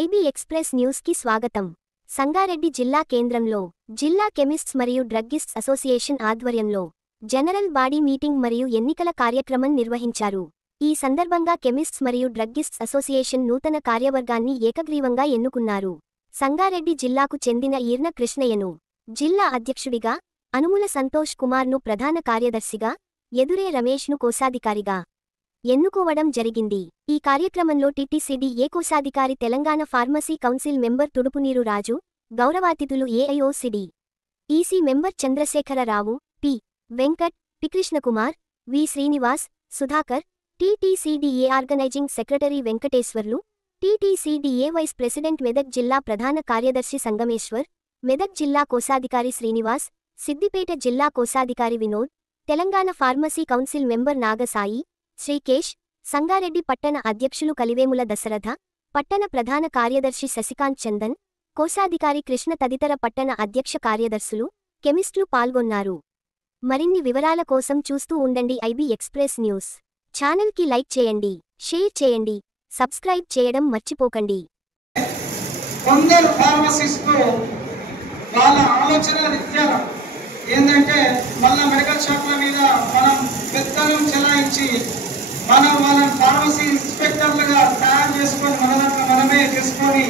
IB express న్యూస్‌కి స్వాగతం. సంగారెడ్డి జిల్లా కేంద్రంలో జిల్లా కెమిస్ట్స్ మరియు డ్రగ్గిస్ట్స్ అసోసియేషన్ ఆధ్వర్యంలో జనరల్ బాడీ మీటింగ్ మరియు ఎన్నికల కార్యక్రమం నిర్వహించారు. ఈ సందర్భంగా కెమిస్ట్స్ మరియు డ్రగ్గిస్ట్స్ అసోసియేషన్ నూతన కార్యవర్గాన్ని ఏకగ్రీవంగా ఎన్నుకున్నారు. సంగారెడ్డి జిల్లాకు చెందిన ఈర్న కృష్ణయ్యను జిల్లా అధ్యక్షుడిగా, అనుముల సంతోష్ కుమార్ను ప్రధాన కార్యదర్శిగా, ఎదురే రమేష్ను కోశాధికారిగా ఎన్నుకోవడం జరిగింది. ఈ కార్యక్రమంలో టీటీసీడీఏ కోశాధికారి Telangana pharmacy council member Tudupuneeru Raju, గౌరవాతిథులు AIOCD EC member Chandrasekhar Rao, P. Venkat, P. Krishnakumar, V. Srinivas, Sudhakar, TTCDA organising secretary Venkateswarlu, TTCDA vice president Medak జిల్లా ప్రధాన కార్యదర్శి సంగమేశ్వర్, మెదక్ జిల్లా కోశాధికారి శ్రీనివాస్, సిద్దిపేట జిల్లా కోశాధికారి Vinod, Telangana pharmacy council member Nagasai, Srikesh, Sangareddy పట్టణ అధ్యక్షులు కలివేముల దశరథ, పట్టణ ప్రధాన కార్యదర్శి శశికాంత్ చందన్, కోశాధికారి కృష్ణ తదితర పట్టణ అధ్యక్ష కార్యదర్శులు, కెమిస్టులు పాల్గొన్నారు. మరిన్ని వివరాల కోసం చూస్తూ ఉండండి ఐబీ ఎక్స్‌ప్రెస్ న్యూస్. ఛానల్కి లైక్ చేయండి, షేర్ చేయండి, సబ్స్క్రైబ్ చేయడం మర్చిపోకండి. కొందరు ఫార్మసిస్టులు వాళ్ళ ఆలోచన రీత్యా ఏంటంటే మళ్ళా మెడికల్ షాప్ల మీద మనం పెత్తనం చెలాయించి వాళ్ళని ఫార్మసీ ఇన్స్పెక్టర్లుగా తయారు చేసుకొని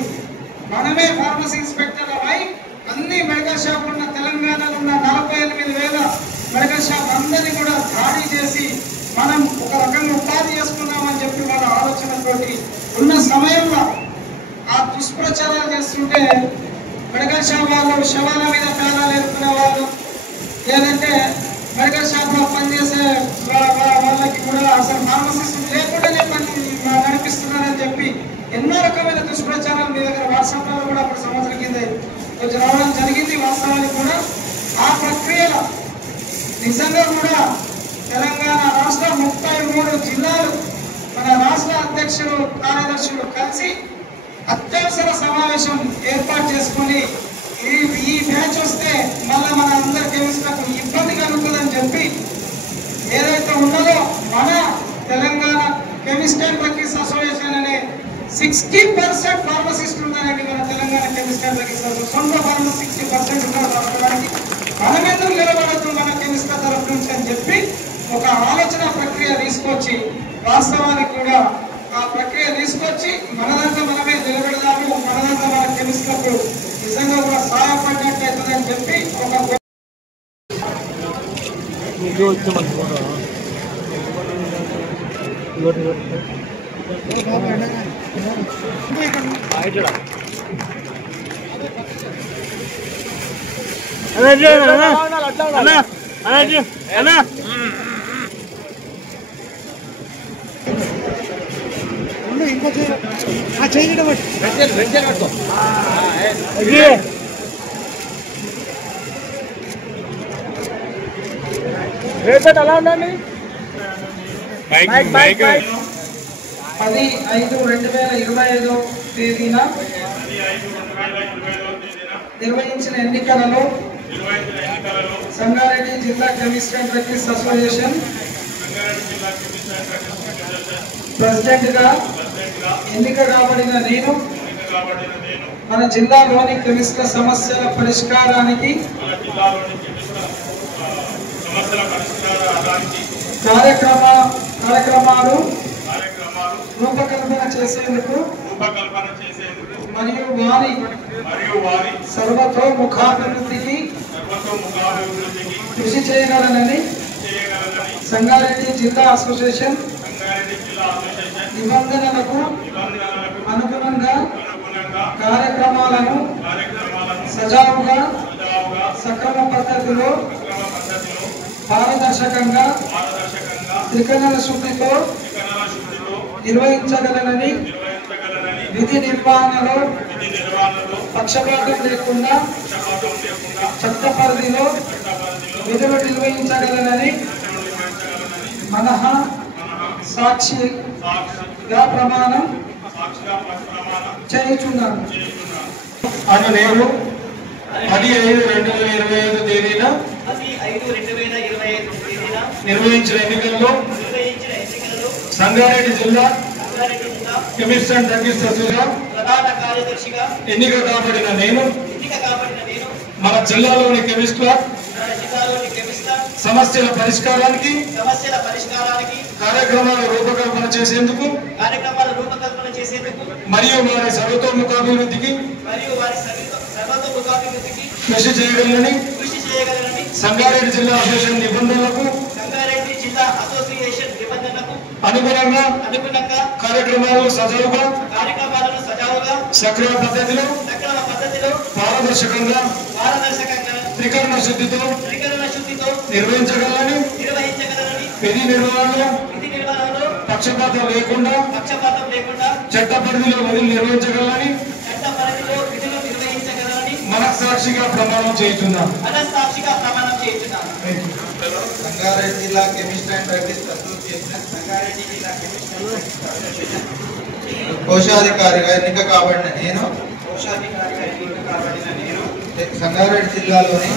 మనమే ఫార్మసీ ఇన్స్పెక్టర్లు అయి అన్ని మెడికల్ షాపులు ఉన్న తెలంగాణలో ఉన్న 48,000 మెడికల్ షాప్ అందరినీ కూడా దాడి చేసి మనం ఒక రకంగా ఉపాధి చేసుకున్నామని చెప్పి వాళ్ళ ఆలోచనతోటి ఉన్న సమయంలో ఆ దుష్ప్రచారాలు చేస్తుంటే మెడికల్ షాప్ వాళ్ళు శవాల మీద పేరాలు ఎత్తుకునే వాళ్ళు, లేదంటే మెడికల్ షాప్లో పనిచేసే వాళ్ళకి కూడా అసలు ఫార్మసిస్ట్ లేకుండానే పని నడిపిస్తున్నారని చెప్పి ఎన్నో రకమైన దుష్ప్రచారాలు మీ దగ్గర వాట్సాప్లో కూడా అప్పుడు సంవత్సరం కింద కొంచెం రావడం జరిగింది. వాస్తవానికి కూడా ఆ ప్రక్రియలో నిజంగా కూడా తెలంగాణ రాష్ట్ర 33 జిల్లాలు మన రాష్ట్ర అధ్యక్షులు కార్యదర్శులు కలిసి అత్యవసర సమావేశం ఏర్పాటు చేసుకుని ఈ బ్యాచ్ వస్తే మళ్ళీ మన అందరి కెమిస్ట్లకు ఇబ్బంది కలుగుతుందని చెప్పి ఏదైతే ఉన్నదో మన Telangana chemist and druggist association అనే 60% ఫార్మసిస్టులు ఉన్నారండి. మన Telangana chemist and druggist association సొంత ఫార్మసీ 60% ఉన్నారు. మనం ఎందుకు నిలబడద్దు మన కెమిస్ట్ తరఫు నుంచి అని చెప్పి ఒక ఆలోచన ప్రక్రియ తీసుకొచ్చి, వాస్తవానికి కూడా ఆ ప్రక్రియ తీసుకొచ్చి మనదంతా మనమే నిలబెడదాము, మనదంతా మన కెమిస్ట్లకు నిజంగా కూడా సహాయపడినట్టు అవుతుందని చెప్పి ఒక అలా ఉండండి. 10/5/2025 తేదీన నిర్వహించిన ఎన్నికలలో సంగారెడ్డి జిల్లా chemist and druggist association president గా ఎన్నిక కాబడిన నేను మన జిల్లాలోని కెమిస్ట్ల సమస్యల పరిష్కారానికి కార్యక్రమాలు రూపకల్పన చేసేందుకు మరియు వారి సర్వతోముఖాభివృద్ధికి కృషి చేయగలనని సంగారెడ్డి జిల్లా అసోసియేషన్ నిబంధనలకు అనుగుణంగా కార్యక్రమాలను సజావుగా సక్రమ పద్ధతిలో పారదర్శకంగా త్రికరణ శుద్ధితో నిర్వహించగలనని, విధి నిర్వహణలో పక్షపాతం లేకుండా చట్ట పరిధిలో విధులు నిర్వహించగలనని మనః సాక్షిగా ప్రమాణం చేయుచున్నాను. అను నేను 10/5/2025 తేదీన నిర్వహించిన ఎన్నికల్లో సంగారెడ్డి జిల్లా కెమిస్ట్ అండ్ డ్రగ్గిస్ట్ అసోసియేషన్ కార్యదర్శిగా ఎన్నిక కాబడిన నేను మన జిల్లాలోని కెమిస్ట్ల సమస్యల పరిష్కారానికి కార్యక్రమాల రూపకల్పన చేసేందుకు మరియు వారి సర్వతోముఖాభివృద్ధికి కృషి చేయగలనని సంగారెడ్డి జిల్లా అసోసియేషన్ నిబంధనలకు అనుగుణంగా కార్యక్రమాలను సజావుగా సక్రమ పద్ధతిలో పారదర్శకంగా త్రికరణ శుద్ధితో నిర్వహించగలని విధి నిర్వహణలో పక్షపాతం లేకుండా చట్ట పరిధిలో విధులు నిర్వహించగలని మనస్సాక్షిగా ప్రమాణం చేస్తున్నాం. సంగారెడ్డి జిల్లా కెమిస్ట్ అండ్ డ్రగ్గిస్ట్ అసోసియేషన్ కోశాధికారిగా ఎన్నిక కాబడిన నేను సంగారెడ్డి జిల్లాలోని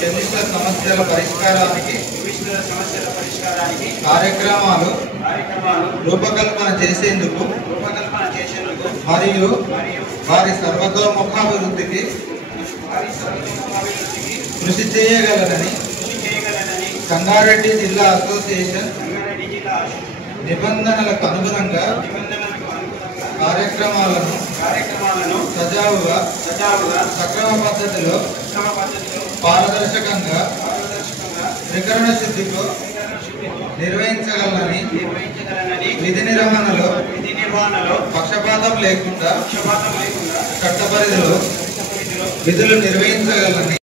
కెమిస్ట్ల సమస్యల పరిష్కారానికి కార్యక్రమాలు రూపకల్పన చేసేందుకు మరియు వారి సర్వతోముఖాభివృద్ధికి కృషి చేయగలనని సంగారెడ్డి జిల్లా అసోసియేషన్ నిబంధనలకు అనుగుణంగా కార్యక్రమాలను సజావుగా సక్రమ పద్ధతిలో పారదర్శకంగా త్రికరణ శుద్ధితో నిర్వహించగలనని విధి నిర్వహణలో పక్షపాతం లేకుండా చట్ట పరిధిలో విధులు నిర్వహించగలనని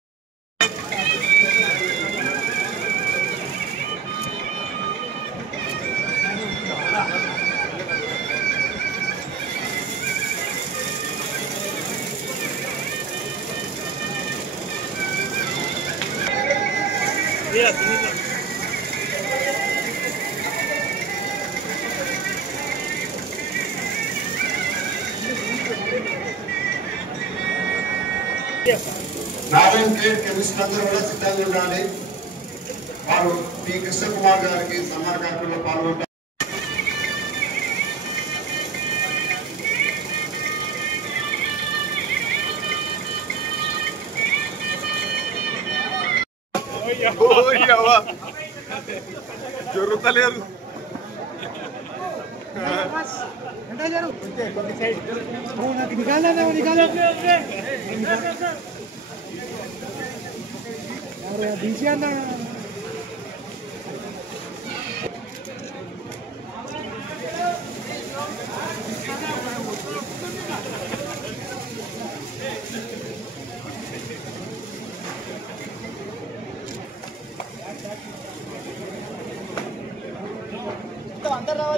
నారాయణ ట్రేడ్ కెమిస్ట్ అందరూ కూడా సిద్ధంగా ఉండాలి. వారు పి కృష్ణ కుమార్ గారికి సన్మాన కార్యక్రమంలో పాల్గొంటారు. జరుగుతలేదు అందరూ